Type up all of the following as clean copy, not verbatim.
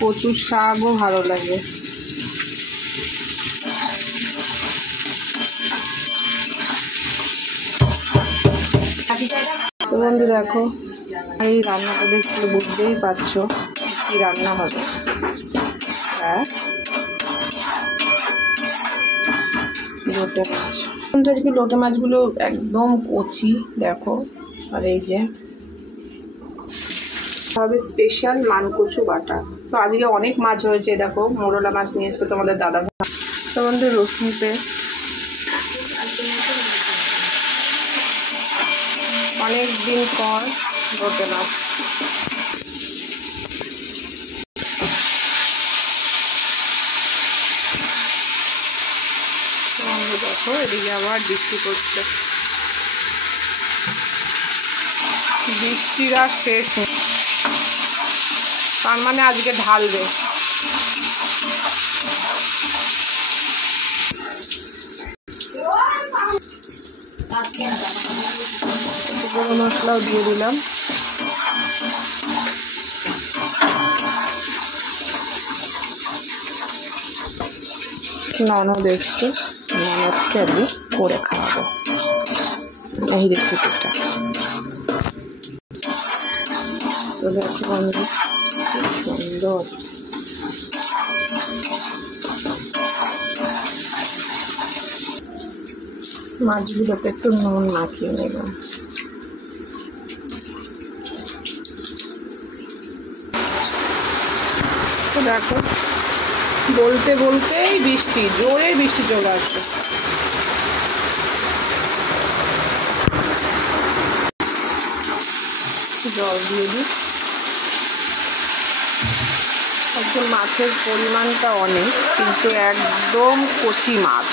কচুর শাকও ভালো লাগে। তো বন্ধু দেখো, এই রান্নাটা দেখলে বুঝতেই পারছো কি রান্না হবে। হ্যাঁ, লোটে মাছ। আজকে লোটে মাছগুলো একদম কচি দেখো। আর এই যে হবে স্পেশাল মানকচু বাটা। তো আজকে অনেক মাছ হয়েছে, দেখো মোরলা মাছ নিয়ে এসে তোমাদের দাদা। তো বন্ধু রসুন পেস্ট, অনেক দিন পর লোটে মাছ। দেখো এদিকে আবার বৃষ্টি পড়ছে, বৃষ্টির আর শেষ নেই, তার মানে আজকে ঢালবে। গরম মশলাও দিয়ে দিলাম। ননদ এসছে, ননদকে আমি করে খাওয়াবো এই রেসিপিটা। তো দেখো বন্ধু সুন্দর মাছগুলোতে একটু নুন মাখিয়ে নেবেন। তো দেখো বলতে বলতেই বৃষ্টি, জোরে বৃষ্টি চলে আসছে। জল দিয়ে দিই। আজকে মাছের পরিমাণটা অনেক, কিন্তু একদম কচি মাছ।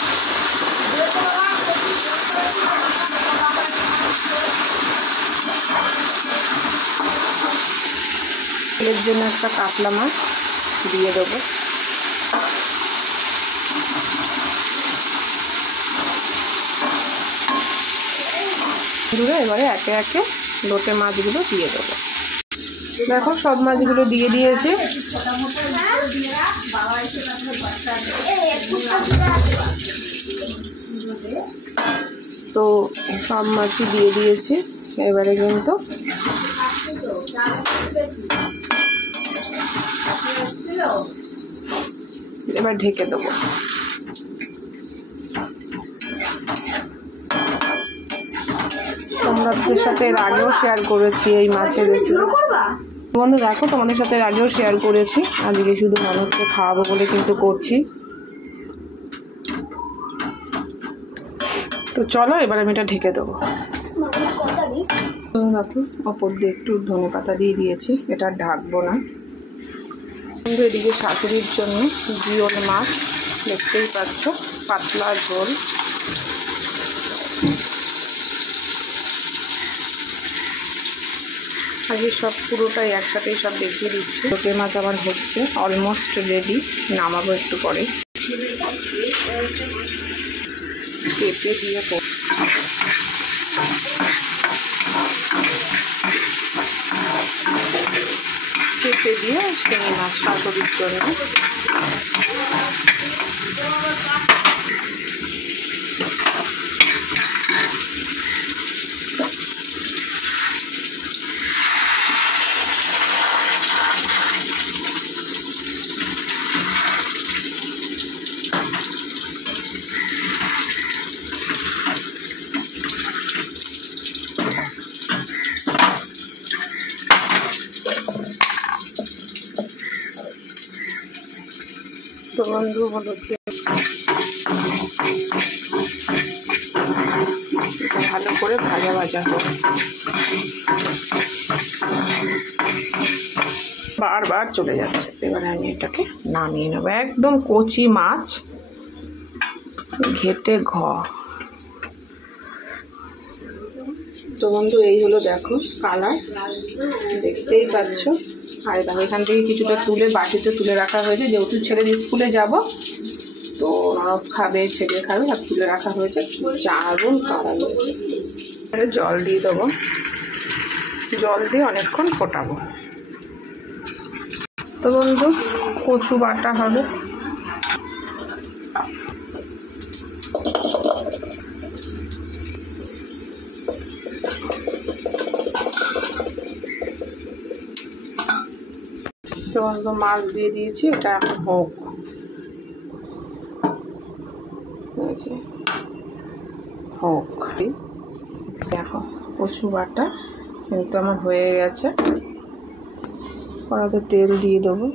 এর জন্য একটা কাতলা মাছ দিয়ে দেবো। এবারে একে একে লোটে মাছগুলো দিয়ে দেবো। দেখো সব মাছগুলো দিয়ে দিয়েছে। তো সব মাছই দিয়ে দিয়েছি। এবারে কিন্তু এবার ঢেকে দেবো। তোমাদের সাথে এর আগেও শেয়ার করেছি এই মাছের রেসিপি। বন্ধু দেখো তোমাদের সাথে এর আগেও শেয়ার করেছি, আজকে শুধু মানুষকে খাওয়াবো বলে কিন্তু করছি। তো চলো এবার আমি এটা ঢেকে দেবো। দেখো অপর দিয়ে একটু ধনে পাতা দিয়ে দিয়েছি, এটা ঢাকবো না। কিন্তু এদিকে শাশুড়ির জন্য জিওল মাছ, দেখতেই পাচ্ছ পাতলা ঝোল। আজকে সব পুরোটাই একসাথেই সব দেখিয়ে দিচ্ছি। লোটে মাছ আমার হচ্ছে অলমোস্ট রেডি, নামাবো একটু পরে। পেঁপে দিয়ে পেঁপে দিয়ে শিঙি মাছ শাশুড়ির জন্য। তো বন্ধু হলো ভালো করে ভাজা ভাজা হোক। বারবার চলে যাচ্ছে। এবারে আমি এটাকে নামিয়ে নেবো। একদম কচি মাছ, ঘেটে ঘ। তো বন্ধু এই হলো দেখো কালার, দেখতেই পাচ্ছ। আর দেখো এখান থেকে কিছুটা তুলে বাটিতে তুলে রাখা হয়েছে, যেহেতু ছেলের স্কুলে যাব তো খাবে, ছেলে খাবে, আর তুলে রাখা হয়েছে। দারুণ কালার হয়েছে। জল দিয়ে দেবো, জল দিয়ে অনেকক্ষণ ফোটাবো। তো বন্ধু কচু বাটা হবে। তো বন্ধু মাছ দিয়ে দিয়েছি, এটা এখন হোক। হোক দেখো কচু বাটা কিন্তু আমার হয়ে গেছে। কড়াতে তেল দিয়ে দেবো,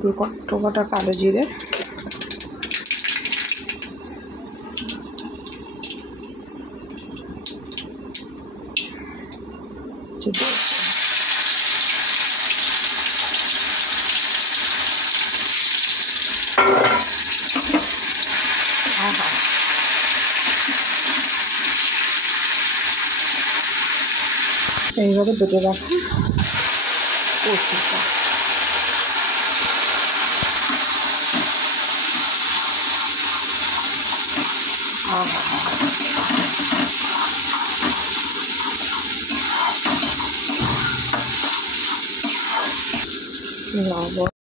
দু কটা কালো জিরে, এইভাবে বেটে রাখি কচুটা। লবণ